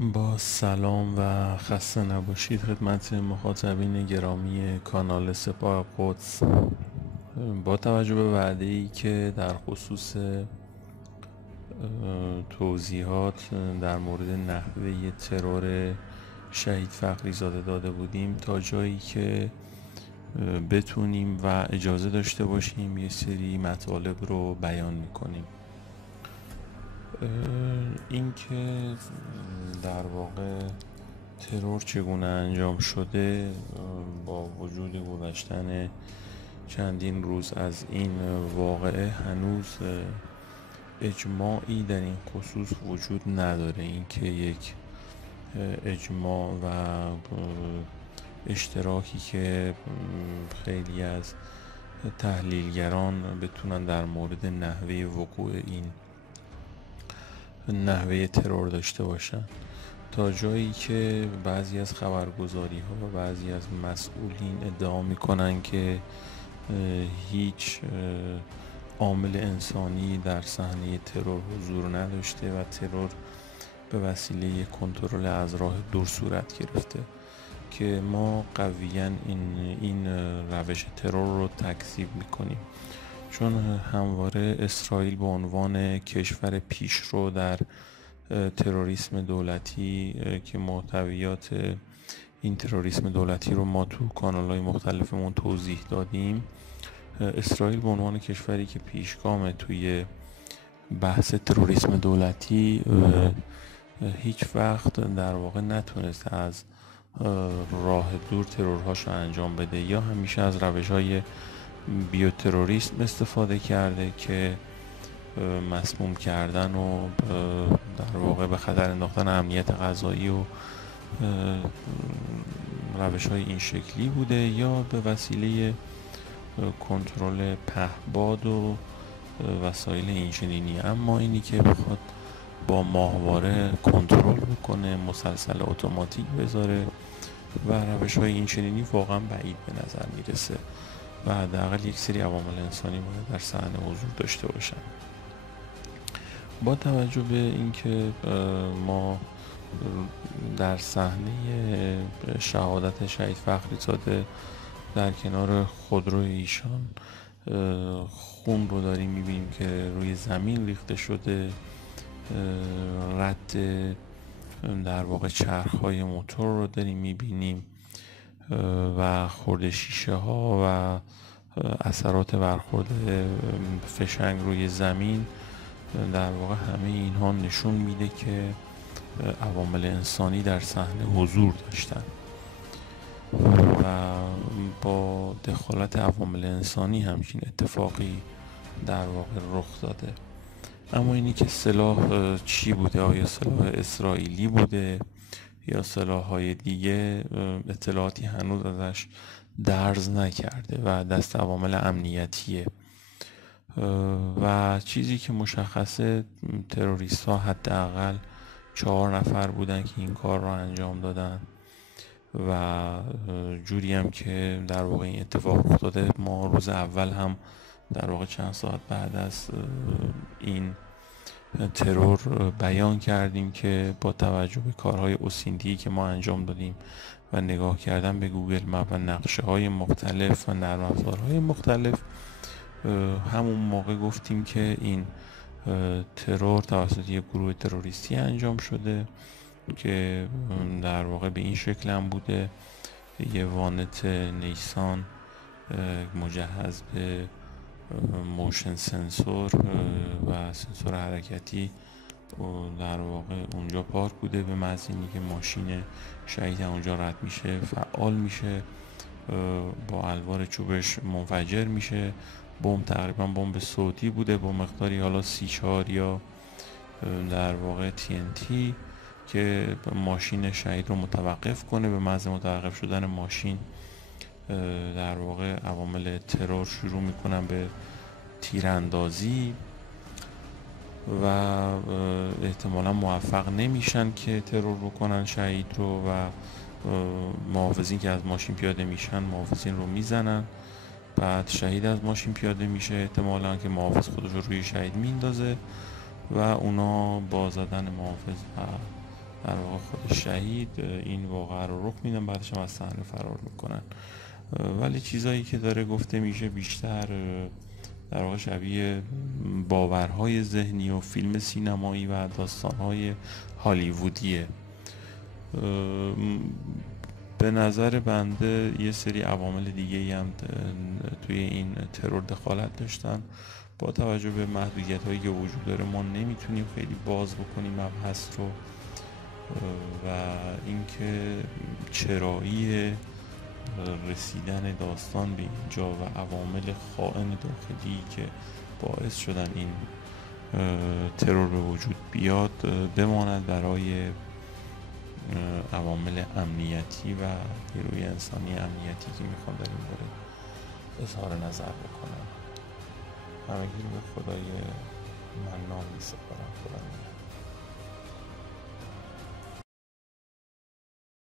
با سلام و خسته نباشید خدمت مخاطبین گرامی کانال سپاه قدس. با توجه به وعده‌ای که در خصوص توضیحات در مورد نحوه ترور شهید فخری زاده داده بودیم، تا جایی که بتونیم و اجازه داشته باشیم یه سری مطالب رو بیان میکنیم. این که در واقع ترور چگونه انجام شده، با وجود گذشتن چندین روز از این واقعه هنوز اجماعی در این خصوص وجود نداره. اینکه یک اجماع و اشتراکی که خیلی از تحلیلگران بتونن در مورد نحوه وقوع این نحوه ترور داشته باشن، تا جایی که بعضی از خبرگزاری ها و بعضی از مسئولین ادعا میکنن که هیچ عامل انسانی در صحنه ترور حضور نداشته و ترور به وسیله کنترل از راه دور صورت گرفته، که ما قویاً این روش ترور رو تکذیب میکنیم. چون همواره اسرائیل به عنوان کشور پیشرو در تروریسم دولتی که محتویات این تروریسم دولتی رو ما تو کانال‌های مختلفمون توضیح دادیم، اسرائیل به عنوان کشوری که پیشگامه توی بحث تروریسم دولتی هیچ وقت در واقع نتونست از راه دور ترورهاش رو انجام بده، یا همیشه از روش‌های بیوتروریسم استفاده کرده که مسموم کردن و در واقع به خطر انداختن امنیت غذایی و روش‌های این شکلی بوده، یا به وسیله کنترل پهباد و وسایل اینچنینی. اما اینی که بخواد با ماهواره کنترل بکنه، مسلسل اتوماتیک بذاره و روش‌های اینچنینی، واقعا بعید به نظر میرسه و حداقل یک سری عوامل انسانی باید در صحنه حضور داشته باشن. با توجه به اینکه ما در صحنه شهادت شهید فخری زاده در کنار خودروی ایشان خون رو داریم میبینیم که روی زمین ریخته شده، رد در واقع چرخ‌های موتور رو داریم میبینیم و خورد شیشه ها و اثرات برخورد فشنگ روی زمین، در واقع همه اینها نشون میده که عوامل انسانی در صحنه حضور داشتن و با دخالت عوامل انسانی همچین اتفاقی در واقع رخ داده. اما اینی که سلاح چی بوده، آیا سلاح اسرائیلی بوده یا سلاح‌های دیگه، اطلاعاتی هنوز ازش درز نکرده و دست عوامل امنیتیه. و چیزی که مشخصه، تروریست ها حداقل 4 نفر بودن که این کار رو انجام دادن و جوری هم که در واقع این اتفاق افتاده، ما روز اول هم در واقع چند ساعت بعد از این ترور بیان کردیم که با توجه به کارهای اوسیندی که ما انجام دادیم و نگاه کردن به گوگل مپ و نقشه های مختلف و نرم افزارهای مختلف، همون موقع گفتیم که این ترور توسط یک گروه تروریستی انجام شده که در واقع به این شکل هم بوده: یه وانت نیسان مجهز به موشن سنسور و سنسور حرکتی در واقع اونجا پارک بوده، به محض اینکه ماشین شهید اونجا رد میشه فعال میشه، با الوار چوبش منفجر میشه. بمب تقریبا بمب صوتی بوده با مقداری حالا C4 یا در واقع TNT که ماشین شهید رو متوقف کنه. به محض متوقف شدن ماشین در واقع عوامل ترور شروع میکنن به تیراندازی و احتمالا موفق نمیشن که ترور بکنن شهید رو و محافظین که از ماشین پیاده میشن محافظین رو میزنن. بعد شهید از ماشین پیاده میشه، احتمالا که محافظ خودش رو روی شهید میندازه و اونا با زدن محافظ و در واقع خود شهید این واقعه رو رخ میدن، بعدش هم از صحنه فرار میکنن. ولی چیزایی که داره گفته میشه بیشتر در واقع شبیه باورهای ذهنی و فیلم سینمایی و داستانهای هالیوودیه. به نظر بنده یه سری عوامل دیگه هم توی این ترور دخالت داشتن. با توجه به محدودیت هایی که وجود داره ما نمیتونیم خیلی باز بکنیم مبحث رو و اینکه چرایی رسیدن داستان به اینجا و عوامل خائن داخلی که باعث شدن این ترور به وجود بیاد بماند برای عوامل امنیتی و نیروی انسانی امنیتی که میخوان در این باره اظهار نظر بکنن. همگی به خدای منان میسپارم. خدا